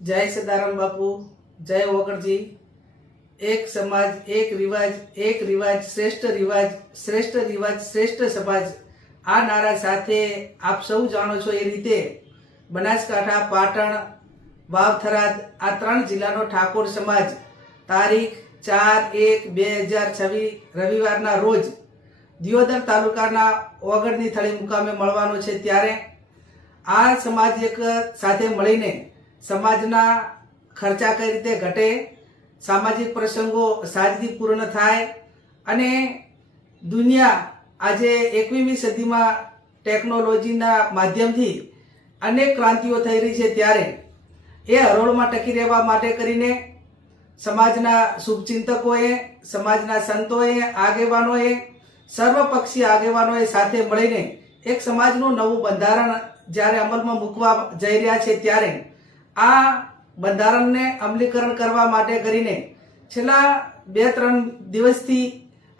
जय सदाराम बापू, जय ओगड़जी। एक समाज एक रिवाज श्रेष्ठ रिवाज श्रेष्ठ रिवाज श्रेष्ठ समाज आ नारा साथे आप सौ जाणो छो ए रीते बनासकांठा, पाटण, वावथराद आ 3 जिल्लानो ठाकोर समाज तारीख 4/1/2026 रविवारना रोज दियोदर तालुकाना ओगड़नी थળી મુકામે મળવાનો છે। ત્યારે આ સમાજ એક સાથે મળીને સમાજના ખર્ચા કઈ રીતે ઘટે, સામાજિક પ્રસંગો સાદગીપૂર્ણ થાય અને દુનિયા આજે 21મી સદીમાં ટેકનોલોજીના માધ્યમથી અનેક ક્રાંતિઓ થઈ રહી છે। ત્યારે એ હરોળમાં ટકી રહેવા માટે કરીને સમાજના શુભચિંતકોએ, સમાજના સંતોએ, આગેવાનોએ, સર્વપક્ષી આગેવાનોએ સાથે મળીને એક સમાજનું નવું બંધારણ જ્યારે અમલમાં મૂકવા જઈ રહ્યા છે ત્યારે આ બંધારણને અમલીકરણ કરવા માટે કરીને છેલ્લા 2-3 દિવસથી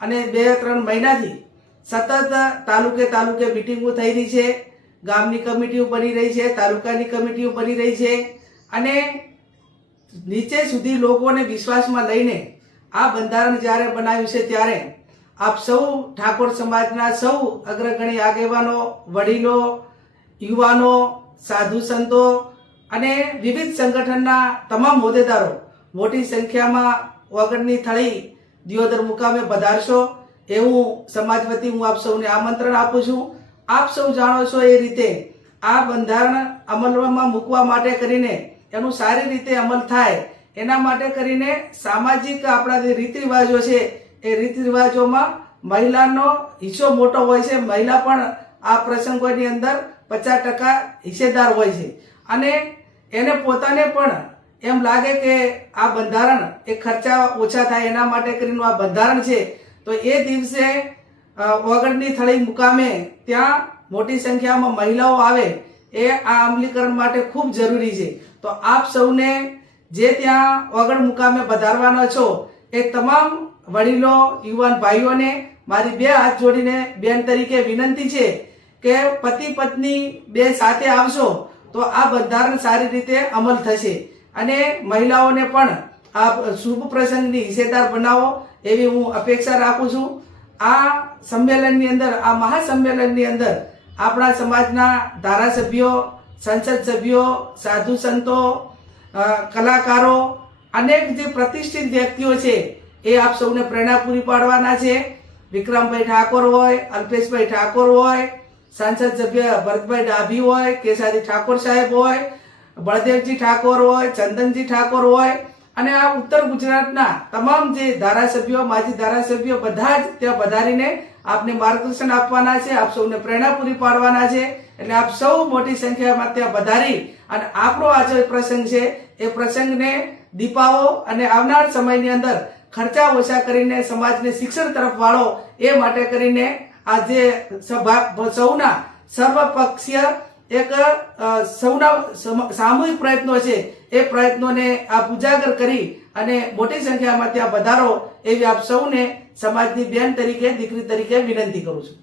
અને 2-3 મહિનાથી સતત તાલુકે મીટિંગો થઈ રહી છે। ગામની કમિટીઓ બની રહી છે, તાલુકાની કમિટીઓ બની રહી છે અને નીચે સુધી લોકોને વિશ્વાસમાં લઈને આ બંધારણ જ્યારે બનાવ્યું છે ત્યારે આપ સૌ ઠાકોર સમાજના સૌ અગ્રગણી આગેવાનો, વડીલો, યુવાનો, સાધુ સંતો અને વિવિધ સંગઠનના તમામ હોદ્દેદારો મોટી સંખ્યામાં ઓગણની થળી દિયોદર મુકામે પધારશો એવું સમાજ વતી હું આપ સૌને આમંત્રણ આપું છું। આપ સૌ જાણો છો એ રીતે આ બંધારણ અમલમાં મૂકવા માટે કરીને એનું સારી રીતે અમલ થાય એના માટે કરીને સામાજિક આપણા જે રીત રિવાજો છે એ રીત રિવાજોમાં મહિલાનો હિસ્સો મોટો હોય છે। મહિલા પણ આ પ્રસંગોની અંદર 50% હિસ્સેદાર હોય છે અને એને પોતાને પણ એમ લાગે કે આ બંધારણ એ ખર્ચા ઓછા થાય એના માટે કરીને આ બંધારણ છે તો એ દિવસે ઓગણની થળી મુકામે ત્યાં મોટી સંખ્યામાં મહિલાઓ આવે એ આ અમલીકરણ માટે ખૂબ જરૂરી છે। તો આપ સૌને જે ત્યાં ઓગણ મુકામે પધારવાના છો એ તમામ વડીલો, યુવાન ભાઈઓને મારી 2 હાથ જોડીને બેન તરીકે વિનંતી છે કે પતિ પત્ની 2 સાથે આવશો તો આ બંધારણ સારી રીતે અમલ થશે અને મહિલાઓને પણ આ શુભ પ્રસંગની હિસ્સેદાર બનાવો એવી હું અપેક્ષા રાખું છું। આ સંમેલનની અંદર, આ મહાસંમેલનની અંદર આપણા સમાજના ધારાસભ્યો, સંસદ સભ્યો, સાધુ સંતો, કલાકારો, અનેક જે પ્રતિષ્ઠિત વ્યક્તિઓ છે એ આપ સૌને પ્રેરણા પૂરી પાડવાના છે। વિક્રમભાઈ ઠાકોર હોય, અલ્પેશભાઈ ઠાકોર હોય, सांसद सभ्य भरतभाई डाभी होय, केसाजी ठाकोर साहेब होय, बलदेवजी ठाकोर होय, चंदनजी ठाकोर होय અને આ ઉત્તર ગુજરાતના તમામ જે ધારાસભ્યો, માજી ધારાસભ્યો બધા જ ત્યાં પધારીને આપને માર્ગદર્શન આપવાના છે, આપ સૌને પ્રેરણા પૂરી પાડવાના છે। એટલે આપ સૌ મોટી સંખ્યામાં ત્યાં પધારી અને આપણો આ જે પ્રસંગ છે એ પ્રસંગને દીપાવો અને આવનાર સમયની અંદર ખર્ચા ઓછા કરીને સમાજને શિક્ષણ તરફ વાળો એ માટે કરીને आज सौना सर्वपक्षीय एक सौना सामूहिक प्रयत्नों है ए प्रयत्नों ने आप उजागर करी अने मोटी संख्या में त्या पधारो एवी आप सौने समाजनी बेन तरीके, दीकरी तरीके विनंती करूं छुं।